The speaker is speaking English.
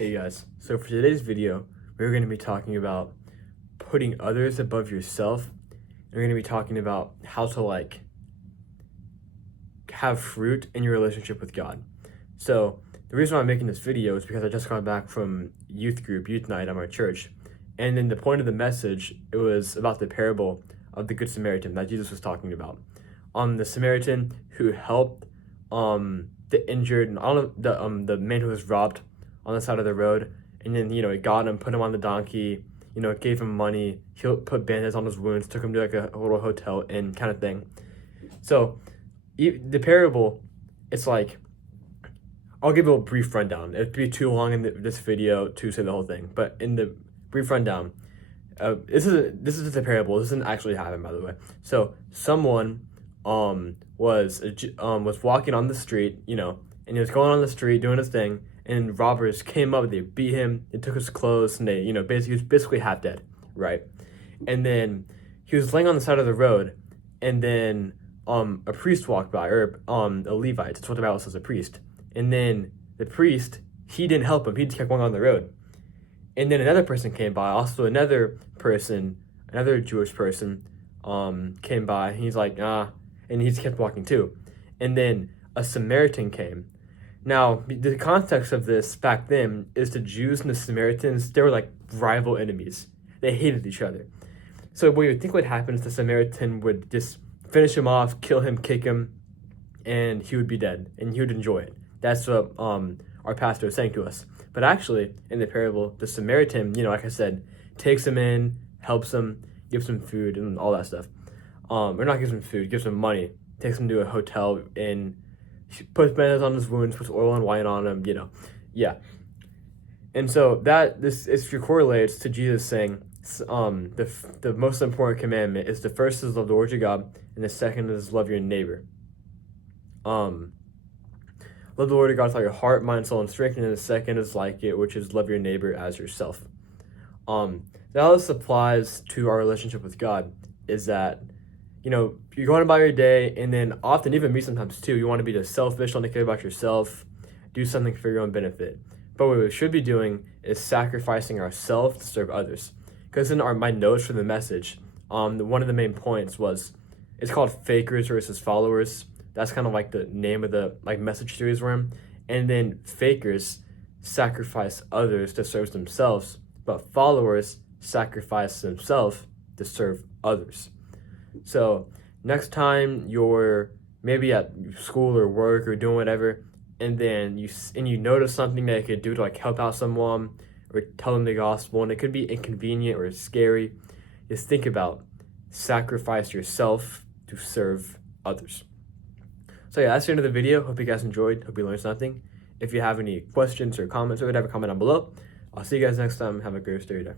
Hey guys, so for today's video, we're going to be talking about putting others above yourself. And we're going to be talking about how to have fruit in your relationship with God. So the reason why I'm making this video is because I just got back from youth night at my church. And then the point of the message, it was about the parable of the Good Samaritan that Jesus was talking about. The Samaritan who helped the injured, and the man who was robbed on the side of the road, and then he got him, put him on the donkey, gave him money, he put bandages on his wounds, took him to like a little hotel inn kind of thing. So the parable, it's like, I'll give you a brief rundown. It'd be too long in this video to say the whole thing, but in the brief rundown, this is just a parable. This didn't actually happen, by the way. So someone was walking on the street, and he was going on the street doing his thing, and robbers came up, they beat him, they took his clothes, and they, he was basically half dead, right? And then he was laying on the side of the road, and then a priest walked by, or a Levite, that's what the Bible says, a priest. And then the priest, he didn't help him, he just kept going on the road. And then another person came by, also another Jewish person came by, and he's like, and he just kept walking too. And then a Samaritan came. Now, the context of this back then is the Jews and the Samaritans, they were like rival enemies. They hated each other. So what you would think would happen is the Samaritan would just finish him off, kill him, kick him, and he would be dead, and he would enjoy it. That's what our pastor was saying to us. But actually, in the parable, the Samaritan, like I said, takes him in, helps him, gives him food, and all that stuff. Or not gives him food, gives him money, takes him to a hotel, and puts bandages on his wounds, puts oil and wine on him, yeah. And so this correlates to Jesus saying, the most important commandment is, the first is love the Lord your God, and the second is love your neighbor. Love the Lord your God with all your heart, mind, soul, and strength, and the second is like it, which is love your neighbor as yourself. How this applies to our relationship with God is that, you're going about your day, and then often, even me sometimes too, you want to be just selfish, only care about yourself, do something for your own benefit. But what we should be doing is sacrificing ourselves to serve others. Because in my notes for the message, one of the main points was, it's called Fakers versus Followers. That's kind of like the name of the message series we're in. And then fakers sacrifice others to serve themselves, but followers sacrifice themselves to serve others. So next time you're maybe at school or work or doing whatever, and then you notice something that you could do to help out someone or tell them the gospel, and it could be inconvenient or scary, just think about sacrifice yourself to serve others. So yeah, that's the end of the video. Hope you guys enjoyed. Hope you learned something. If you have any questions or comments or whatever, comment down below. I'll see you guys next time. Have a great rest of your day.